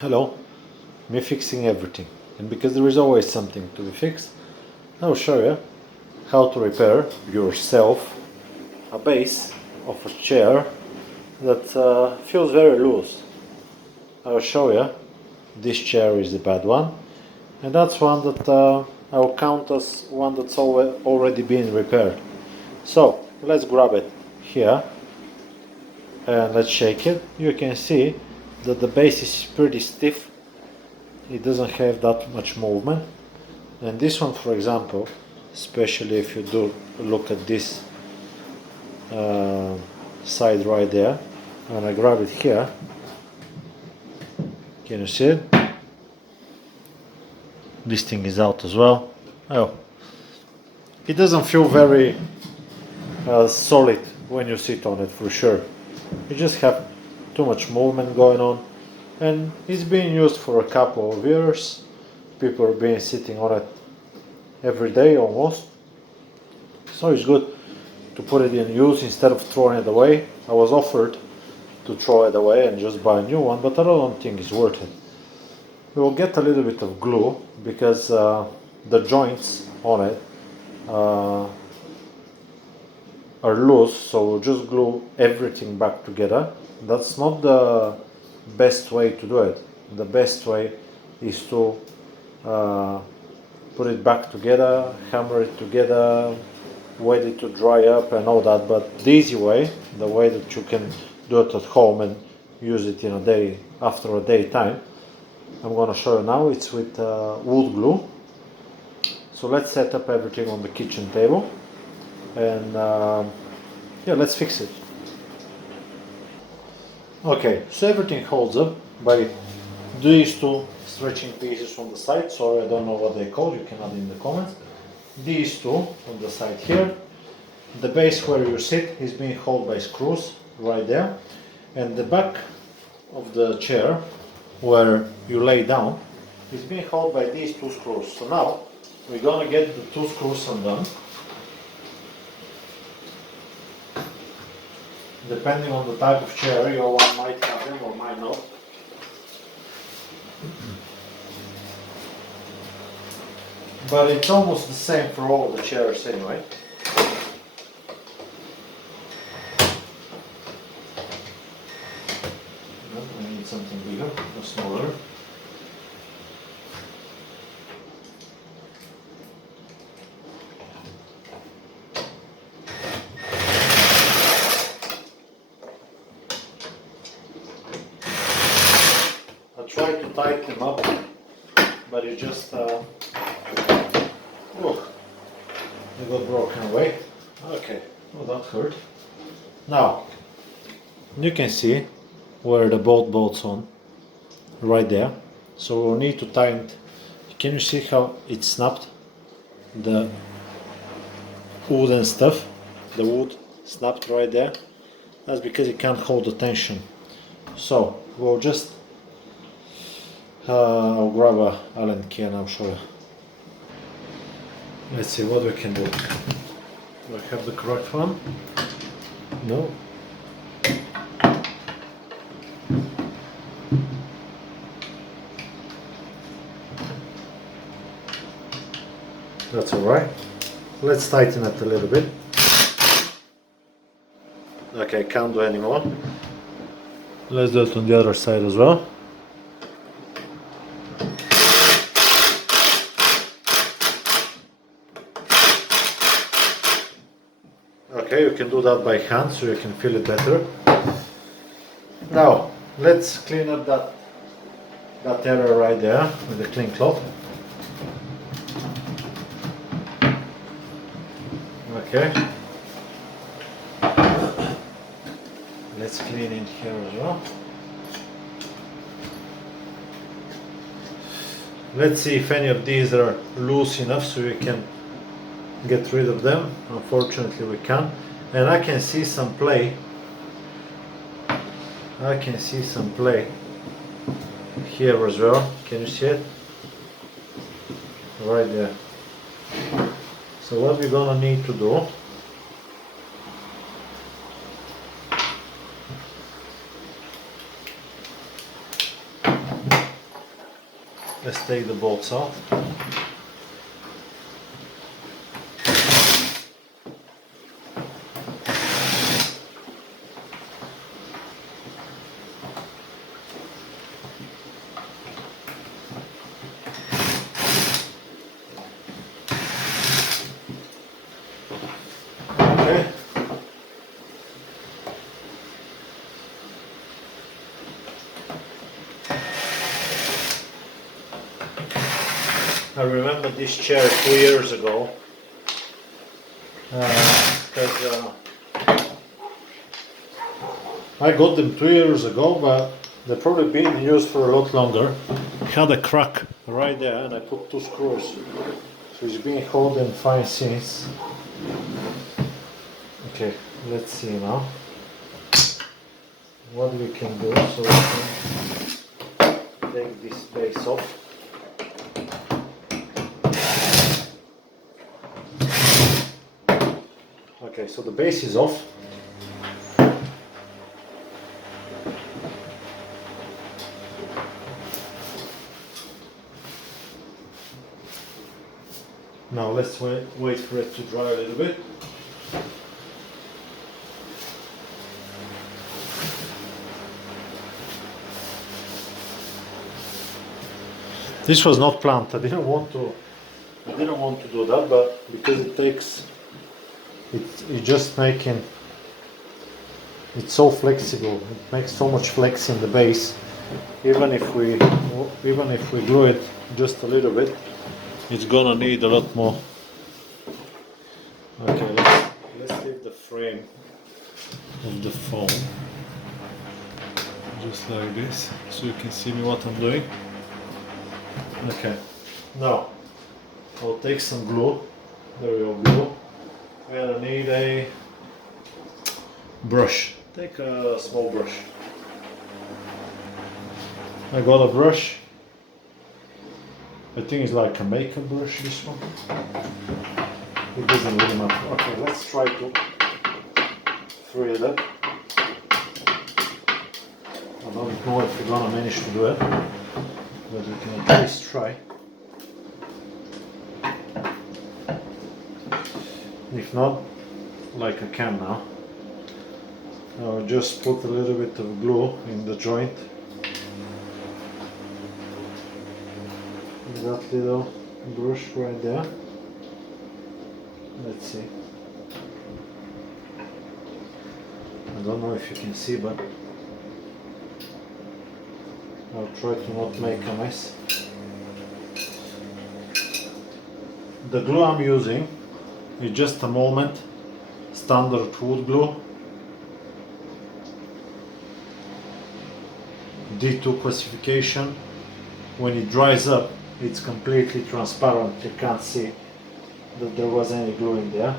Hello, me fixing everything, and because there is always something to be fixed, I'll show you how to repair yourself a base of a chair that feels very loose. I'll show you this chair is the bad one, and that's one that I'll count as one that's already been repaired. So let's grab it here and let's shake it. You can see that the base is pretty stiff. It doesn't have that much movement, and this one, for example, especially if you do look at this side right there, and I grab it here, can you see it? This thing is out as well. Oh, it doesn't feel very solid when you sit on it, for sure. You just have too much movement going on, and it's being used for a couple of years. People are being sitting on it every day almost, so it's good to put it in use instead of throwing it away. I was offered to throw it away and just buy a new one, but I don't think it's worth it. We will get a little bit of glue because the joints on it are loose, so we'll just glue everything back together. That's not the best way to do it. The best way is to put it back together, hammer it together, wait it to dry up and all that. But the easy way, the way that you can do it at home and use it in a day, after a day time, I'm going to show you now. It's with wood glue. So let's set up everything on the kitchen table, and yeah, let's fix it. Okay, so everything holds up by these two stretching pieces on the side. Sorry, I don't know what they call, you can add in the comments. These two on the side here. The base where you sit is being held by screws right there, and the back of the chair where you lay down is being held by these two screws. So now we're gonna get the two screws undone. Depending on the type of chair, your one might have them or might not. But it's almost the same for all the chairs anyway. No, I need something bigger or smaller. I tried to tighten them up, but it just oh, they got broken away. Okay, well that hurt. Now you can see where the bolt bolts on, right there. So we'll need to tighten it. Can you see how it snapped? The wood and stuff, the wood snapped right there. That's because it can't hold the tension. So we'll just I'll grab a Allen key and I'll show you. Let's see what we can do. Do I have the correct one? No. That's alright. Let's tighten it a little bit. Okay, can't do anymore. Let's do it on the other side as well. Okay, you can do that by hand so you can feel it better. Now, let's clean up that area right there with a clean cloth. Okay. Let's clean in here as well. Let's see if any of these are loose enough so we can get rid of them. Unfortunately we can't. And I can see some play. I can see some play here as well. Can you see it? Right there. So what we're gonna need to do, Let's take the bolts out. Okay. I remember this chair 2 years ago because I got them 2 years ago, but they've probably been used for a lot longer. It had a crack right there, and I put 2 screws, so it's been holding fine since. Okay, let's see now what we can do. So we can take this base off. Okay, so the base is off. Now let's wait for it to dry a little bit. This was not planned. I didn't want to do that, but because it takes, it's just making it's so flexible. It makes so much flex in the base. Even if we glue it just a little bit, it's gonna need a lot more. Okay, let's leave the frame of the phone just like this, so you can see me what I'm doing. Okay, now I'll take some glue. There we go, glue. We're gonna need a brush. Take a small brush. I got a brush. I think it's like a makeup brush, this one. It doesn't really matter. Okay, let's try to free it up. I don't know if we're gonna manage to do it, but we can at least try. If not, like I can now, I'll just put a little bit of glue in the joint. That little brush right there. Let's see. I don't know if you can see, but I'll try to not make a mess. The glue I'm using is just a Moment standard wood glue, D2 classification. When it dries up, it's completely transparent. You can't see that there was any glue in there.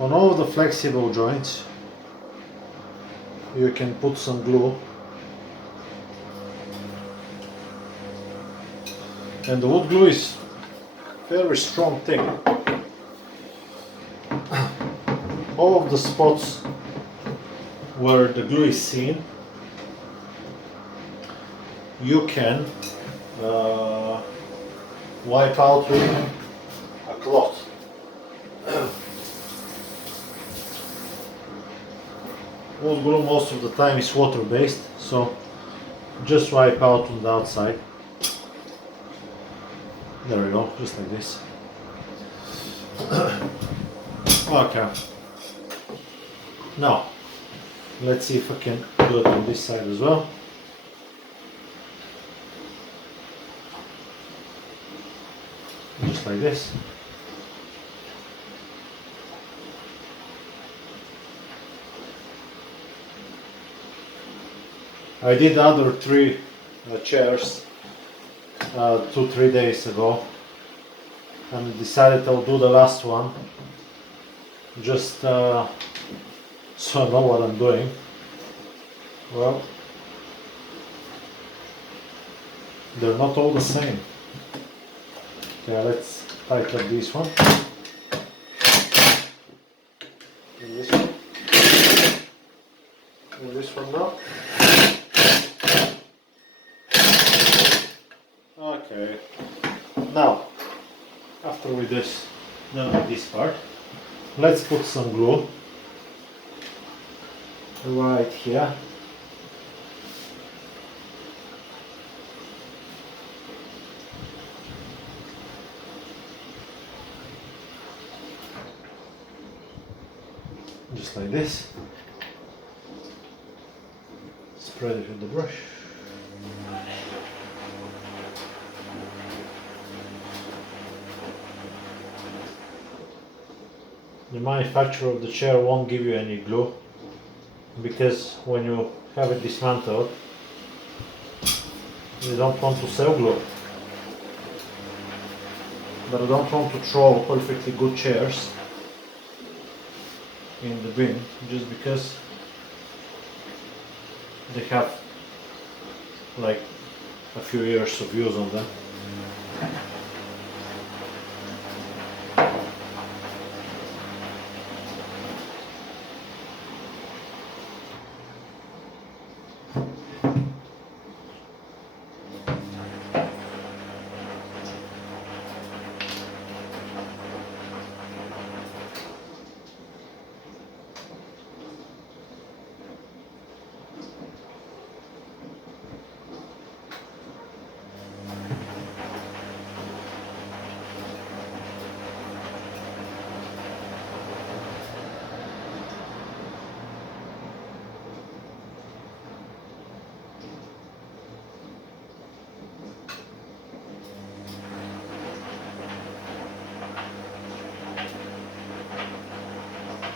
On all of the flexible joints, you can put some glue, and the wood glue is a very strong thing. All of the spots where the glue is seen, you can wipe out with a cloth. Wood glue most of the time is water based, so just wipe out on the outside. There we go, just like this. Okay. Now, let's see if I can do it on this side as well. Just like this. I did other 3 chairs 2-3 days ago, and decided I'll do the last one just so I know what I'm doing. Well, they're not all the same. Okay, let's tighten this one. And this one. And this one now. Okay. Now, after we just done this part, let's put some glue right here. Just like this. Spread it with the brush. The manufacturer of the chair won't give you any glue because when you have it dismantled, you don't want to sell glue. But I don't want to throw perfectly good chairs in the bin just because they have like a few years of use on them.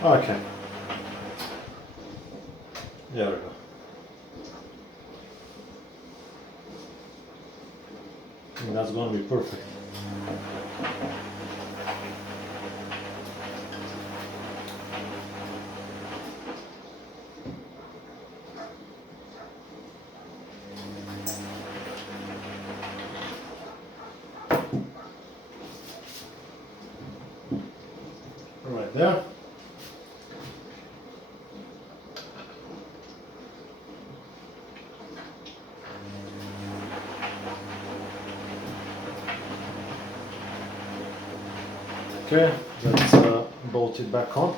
Okay. There we go. And that's going to be perfect. Right there. Okay, let's bolt it back on.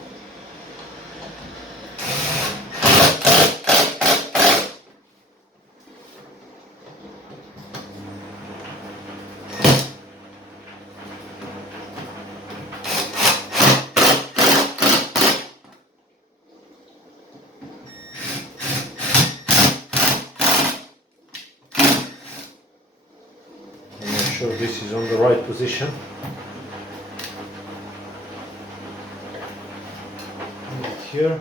And make sure this is on the right position. Here,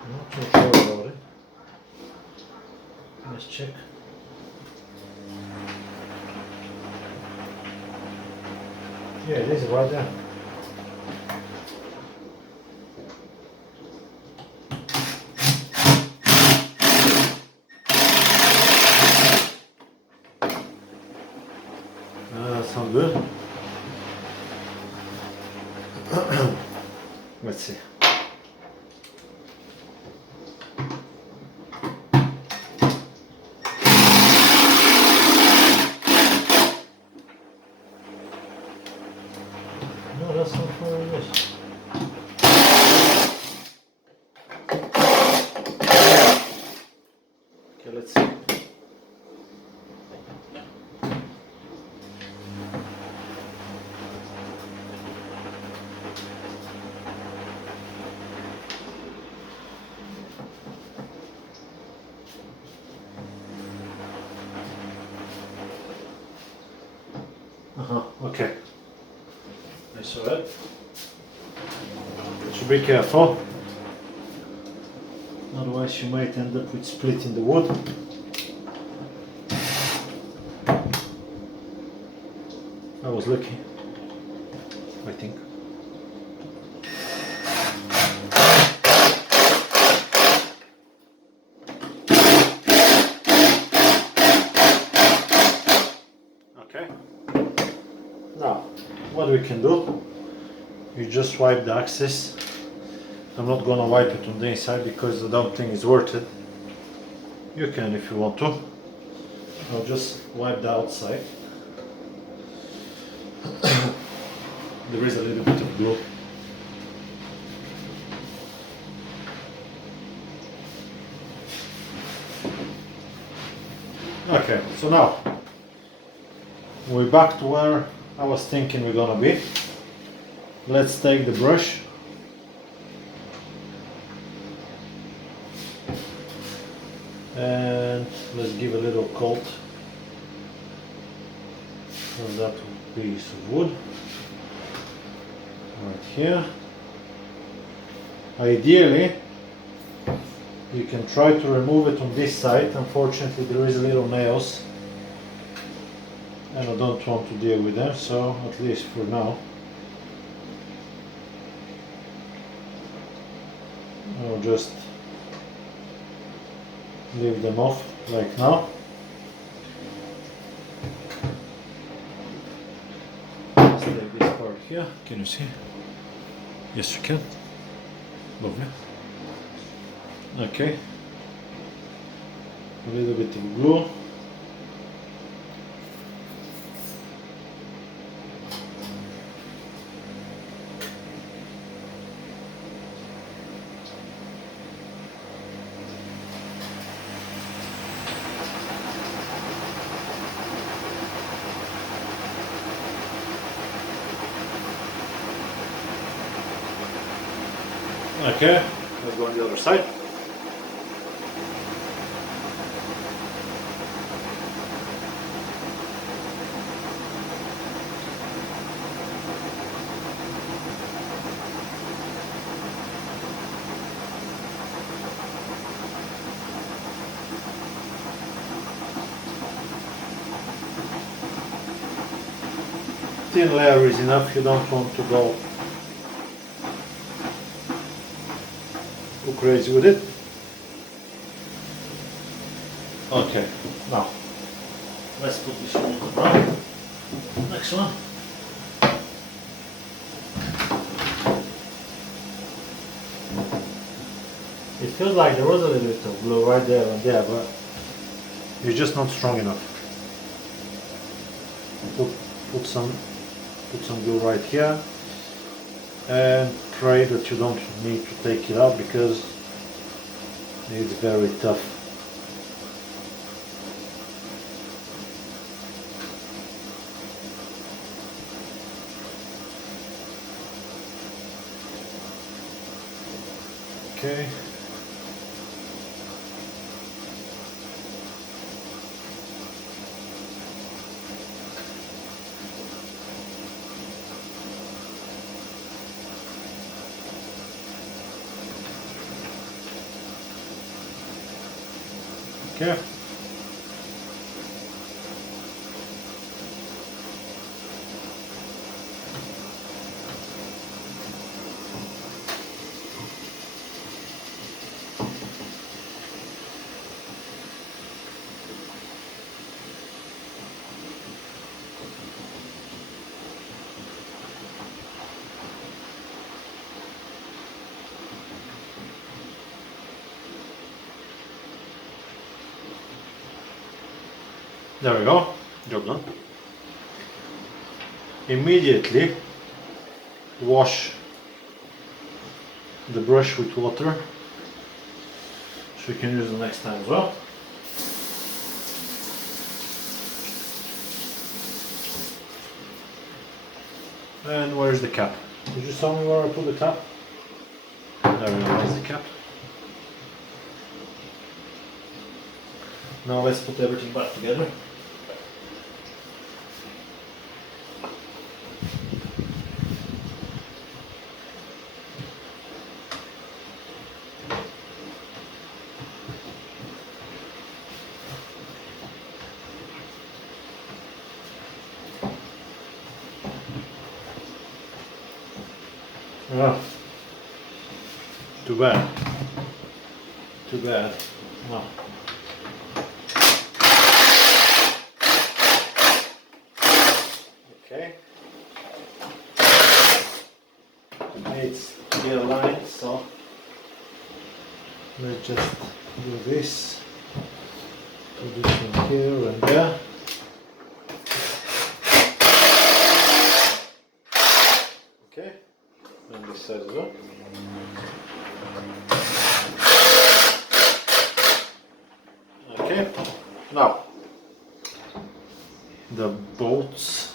I'm not too sure about it. Let's check. Yeah, it is right there. Sounds good. Let's see. No, that's not where it is. Okay, let's see. Okay. I saw it. So be careful. Otherwise you might end up with splitting the wood. I was lucky, I think. you can do, you just wipe the axis. I'm not gonna wipe it on the inside because I don't think it's worth it. You can if you want to. I'll just wipe the outside. There is a little bit of glue. Okay, so now we're back to where I was thinking we're gonna be. Let's take the brush and let's give a little coat on that piece of wood right here. Ideally you can try to remove it on this side. Unfortunately there is little nails and I don't want to deal with them, so at least for now I'll just leave them off like now. Let's take this part here. Can you see? Yes, you can. Lovely. Okay. A little bit of glue. Okay, let's go on the other side. Thin layer is enough, you don't want to go too crazy with it. Okay, now let's put this one on. Next one. It feels like there was a little bit of glue right there and there, but it's just not strong enough. Put some glue right here and pray that you don't need to take it out because it's very tough. Okay. Okay. There we go, job done. Immediately wash the brush with water, so you can use it next time as well. And where's the cap? Did you tell me where I put the cap? There we go, there's the cap. Now let's put everything back together. Oh, too bad. Too bad. No. Okay. needs to be aligned, so let's just do this. Put this one here and there. Okay, and this side as well. Okay, now the bolts.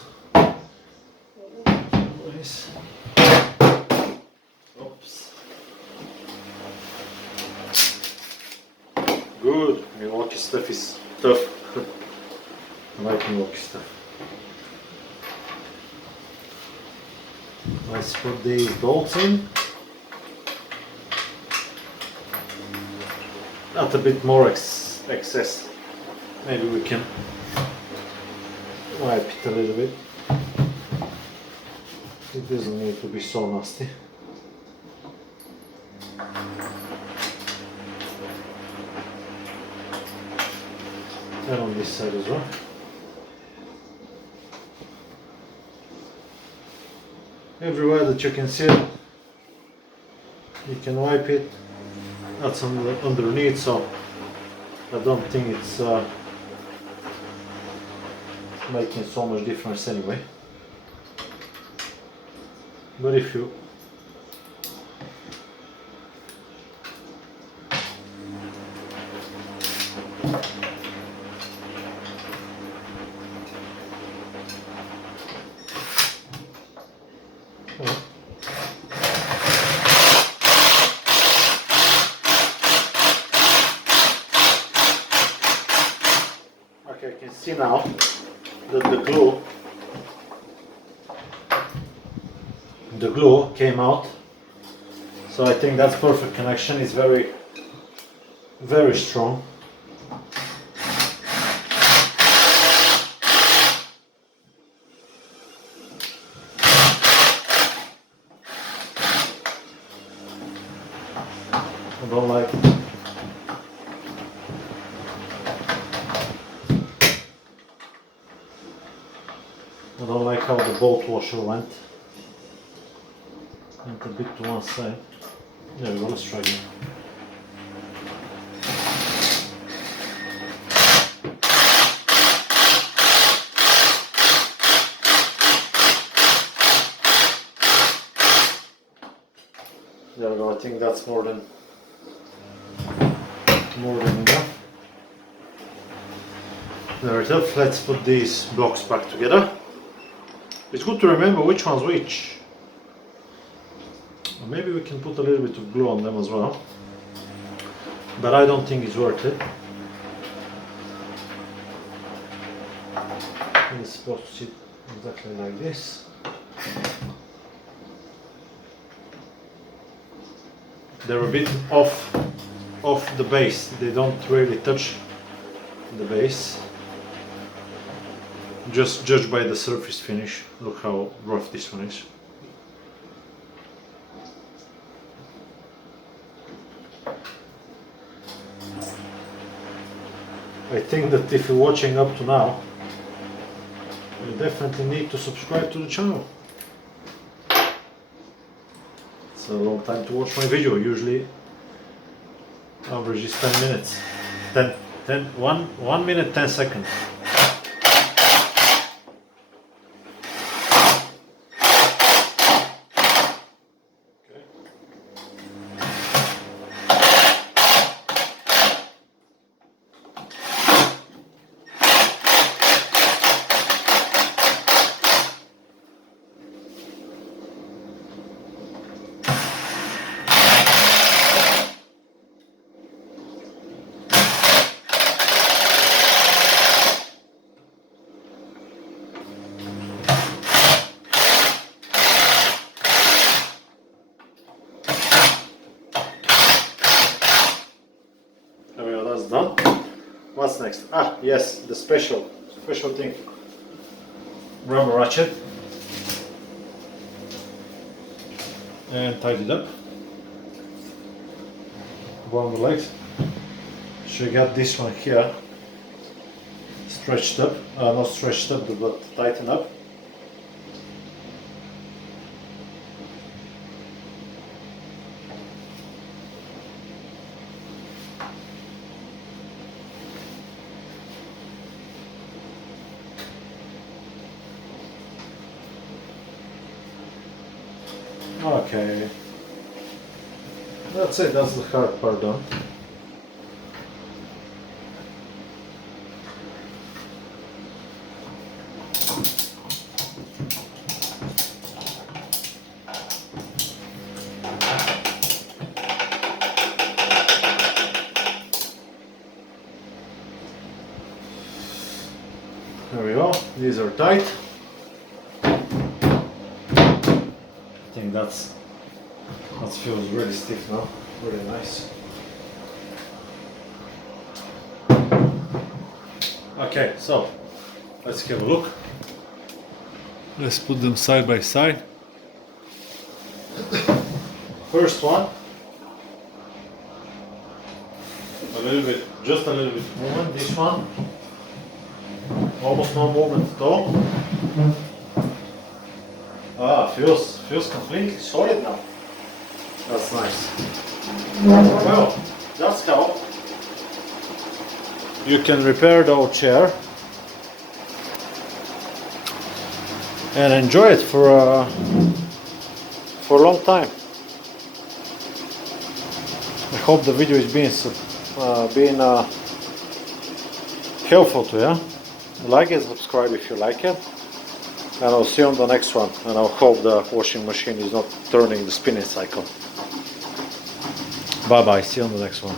Oops. Good. Milwaukee stuff is tough. I like Milwaukee stuff. Let's put these bolts in. Not a bit more excess. Maybe we can wipe it a little bit. It doesn't need to be so nasty. And on this side as well. Everywhere that you can see it, you can wipe it. That's underneath, so I don't think it's making so much difference anyway. But if you okay, I can see now that the glue came out, so I think that's perfect connection. It's very strong. I don't like how the bolt washer went. Went a bit to one side. There we go, let's try again. There we go, I think that's more than enough. There it is. Let's put these blocks back together. It's good to remember which one's which. Or maybe we can put a little bit of glue on them as well. But I don't think it's worth it. It's supposed to sit exactly like this. They're a bit off the base. They don't really touch the base. Just judge by the surface finish. Look how rough this one is. I think that if you're watching up to now, you definitely need to subscribe to the channel. It's a long time to watch my video. Usually average is 10 minutes. 1 minute 10 seconds. Done. What's next? Ah, yes, the special thing. Rubber ratchet. And tied it up. Around the legs. So you got this one here stretched up. Not stretched up, but tightened up. Okay. That's it, that's the hard part done. There we go, these are tight. I think that feels really stiff now, really nice. Okay, so let's have a look. Let's put them side by side. First one, just a little bit movement. This one, almost no movement at all. Feels completely solid now. That's nice. Well, that's how you can repair the old chair and enjoy it for a long time. I hope the video is being helpful to you. Like and subscribe if you like it, and I'll see you on the next one, and I hope the washing machine is not turning the spinning cycle. Bye bye, see you on the next one.